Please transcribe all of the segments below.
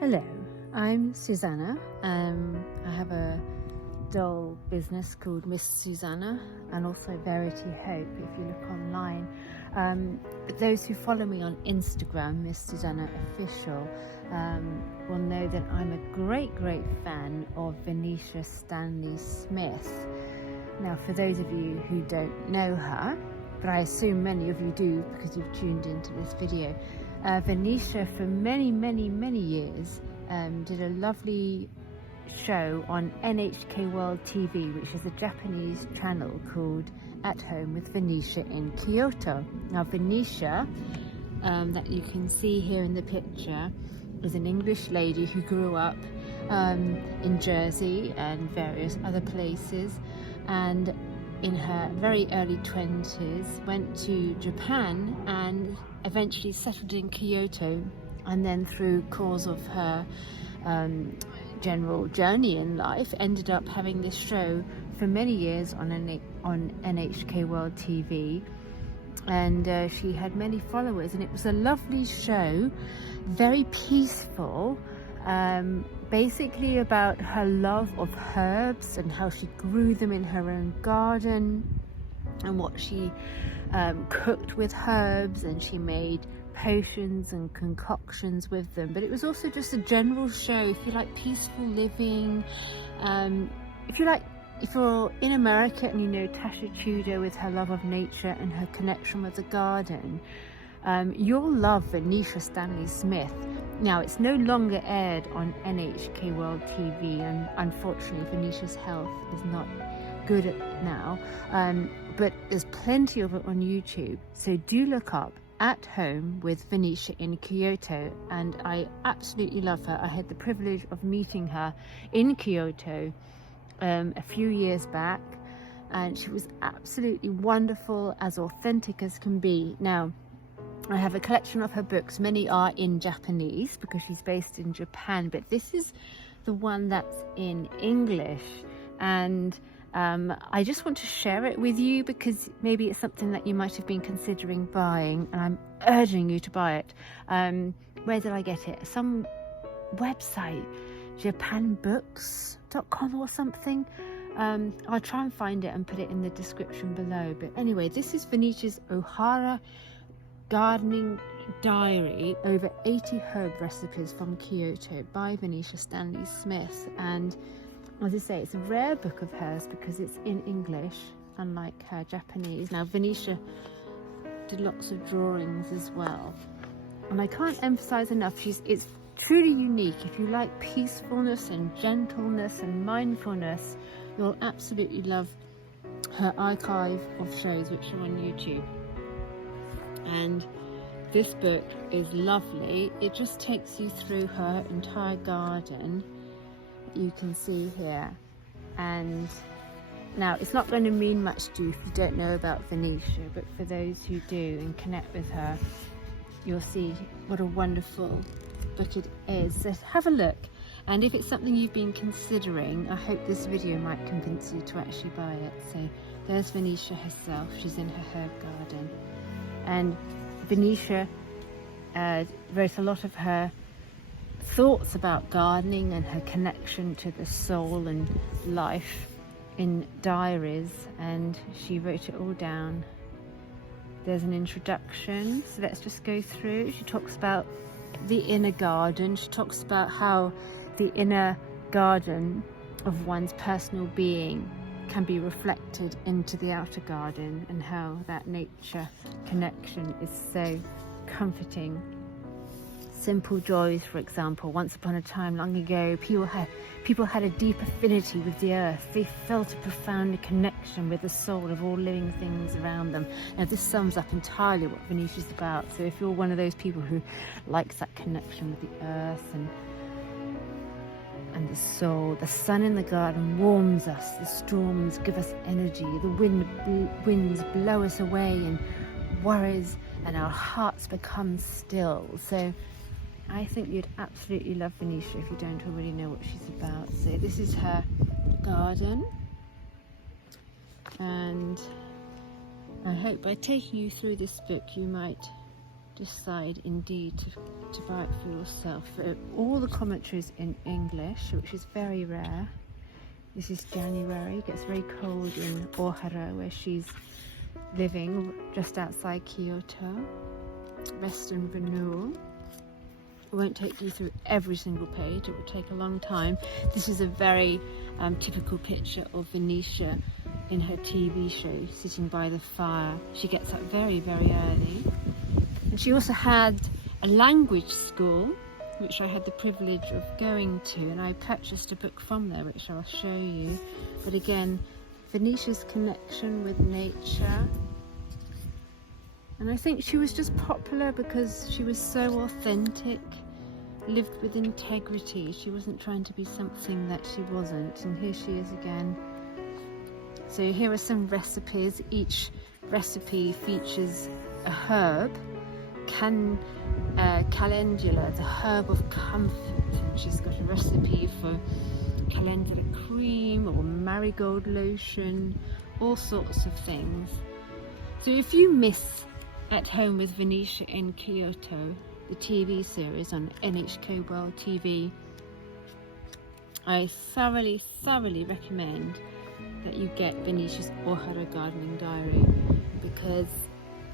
Hello, I'm Susannah. I have a doll business called Miss Susannah and also Venetia if you look online. But those who follow me on Instagram, Miss Susannah Official, will know that I'm a great fan of Venetia Stanley Smith. Now, for those of you who don't know her, but I assume many of you do because you've tuned into this video, Venetia for many years did a lovely show on NHK World TV, which is a Japanese channel called At Home with Venetia in Kyoto. Now, Venetia, that you can see here in the picture, is an English lady who grew up in Jersey and various other places, and in her very early 20s went to Japan and eventually settled in Kyoto, and then through course of her general journey in life ended up having this show for many years on NHK World TV, and she had many followers, and it was a lovely show, very peaceful, basically about her love of herbs and how she grew them in her own garden and what she cooked with herbs, and she made potions and concoctions with them. But it was also just a general show if you like peaceful living, if you're in America and you know Tasha Tudor with her love of nature and her connection with the garden, you'll love Venetia Stanley Smith. Now, it's no longer aired on NHK World TV, and unfortunately Venetia's health is not good now, but there's plenty of it on YouTube, so do look up At Home with Venetia in Kyoto, and I absolutely love her. I had the privilege of meeting her in Kyoto a few years back, and she was absolutely wonderful, as authentic as can be. Now, I have a collection of her books. Many are in Japanese because she's based in Japan, but this is the one that's in English, and I just want to share it with you because maybe it's something that you might have been considering buying, and I'm urging you to buy it. Where did I get it? Some website, japanbooks.com or something. I'll try and find it and put it in the description below. But anyway, this is Venetia's Ohara Gardening Diary, over 80 herb recipes from Kyoto by Venetia Stanley Smith. And as I say, it's a rare book of hers because it's in English, unlike her Japanese. Now, Venetia did lots of drawings as well, and I can't emphasize enough, it's truly unique. If you like peacefulness and gentleness and mindfulness, you'll absolutely love her archive of shows which are on YouTube. And this book is lovely. It just takes you through her entire garden, you can see here. And now, it's not going to mean much to you if you don't know about Venetia, but for those who do and connect with her, you'll see what a wonderful book it is. So have a look, and if it's something you've been considering, I hope this video might convince you to actually buy it. So there's Venetia herself. She's in her herb garden, and Venetia wrote a lot of her thoughts about gardening and her connection to the soul and life in diaries, and she wrote it all down. There's an introduction, so let's just go through. She talks about the inner garden. She talks about how the inner garden of one's personal being can be reflected into the outer garden, and how that nature connection is so comforting. Simple joys, for example. Once upon a time, long ago, people had a deep affinity with the earth. They felt a profound connection with the soul of all living things around them. Now, this sums up entirely what Venetia's about. So if you're one of those people who likes that connection with the earth and the soul, the sun in the garden warms us, the storms give us energy, the winds blow us away and worries, and our hearts become still. So I think you'd absolutely love Venetia if you don't already know what she's about. So this is her garden, and I hope by taking you through this book you might decide indeed to buy it for yourself. All the commentaries in English, which is very rare. This is January. It gets very cold in Ohara, where she's living just outside Kyoto, Western Renewal. I won't take you through every single page, it will take a long time. This is a very typical picture of Venetia in her TV show, sitting by the fire. She gets up very, very early. And she also had a language school, which I had the privilege of going to, and I purchased a book from there, which I'll show you. But again, Venetia's connection with nature. And I think she was just popular because she was so authentic, lived with integrity. She wasn't trying to be something that she wasn't. And here she is again. So here are some recipes. Each recipe features a herb. Calendula, the herb of comfort. And she's got a recipe for calendula cream or marigold lotion, all sorts of things. So if you miss At Home with Venetia in Kyoto, the TV series on NHK World TV, I thoroughly recommend that you get Venetia's Ohara Gardening Diary, because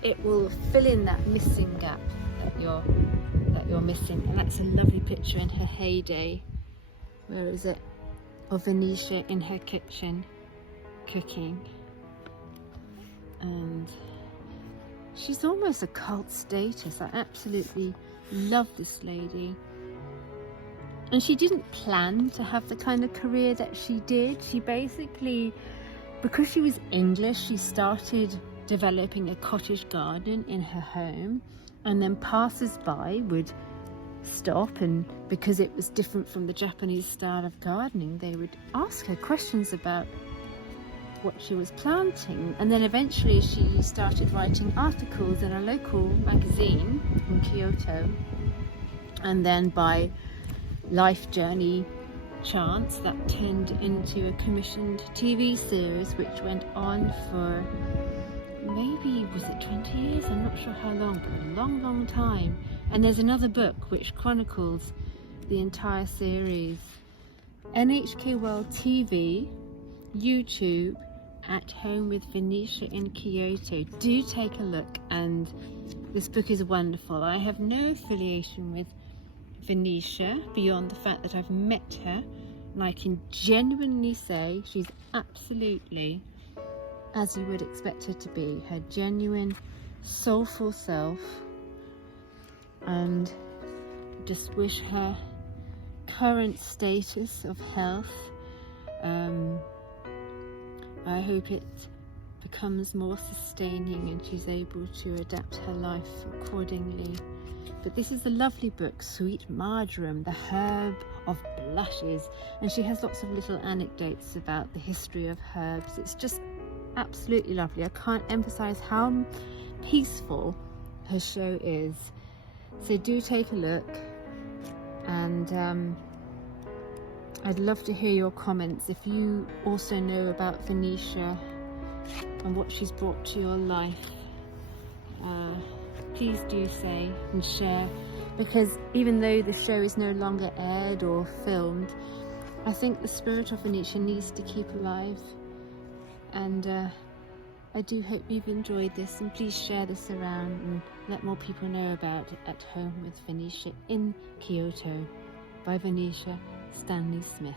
it will fill in that missing gap that you're missing. And that's a lovely picture in her heyday. Where is it? Of Venetia in her kitchen cooking. And she's almost a cult status. I absolutely love this lady. And she didn't plan to have the kind of career that she did. She basically, because she was English, she started developing a cottage garden in her home, and then passers-by would stop, and because it was different from the Japanese style of gardening, they would ask her questions about what she was planting. And then eventually she started writing articles in a local magazine in Kyoto, and then by life journey chance that turned into a commissioned TV series, which went on for maybe, was it 20 years? I'm not sure how long, but a long time. And there's another book which chronicles the entire series. NHK World TV, YouTube, At Home with Venetia in Kyoto. Do take a look, and this book is wonderful. I have no affiliation with Venetia beyond the fact that I've met her, and I can genuinely say she's absolutely as you would expect her to be, her genuine, soulful self. And just wish her current status of health, I hope it becomes more sustaining and she's able to adapt her life accordingly. But this is a lovely book, Sweet Marjoram, the Herb of Blushes, and she has lots of little anecdotes about the history of herbs. It's just absolutely lovely. I can't emphasize how peaceful her show is. So do take a look, and I'd love to hear your comments if you also know about Venetia and what she's brought to your life. Please do say and share, because even though the show is no longer aired or filmed, I think the spirit of Venetia needs to keep alive. And I do hope you've enjoyed this, and please share this around and let more people know about At Home with Venetia in Kyoto by Venetia Stanley Smith.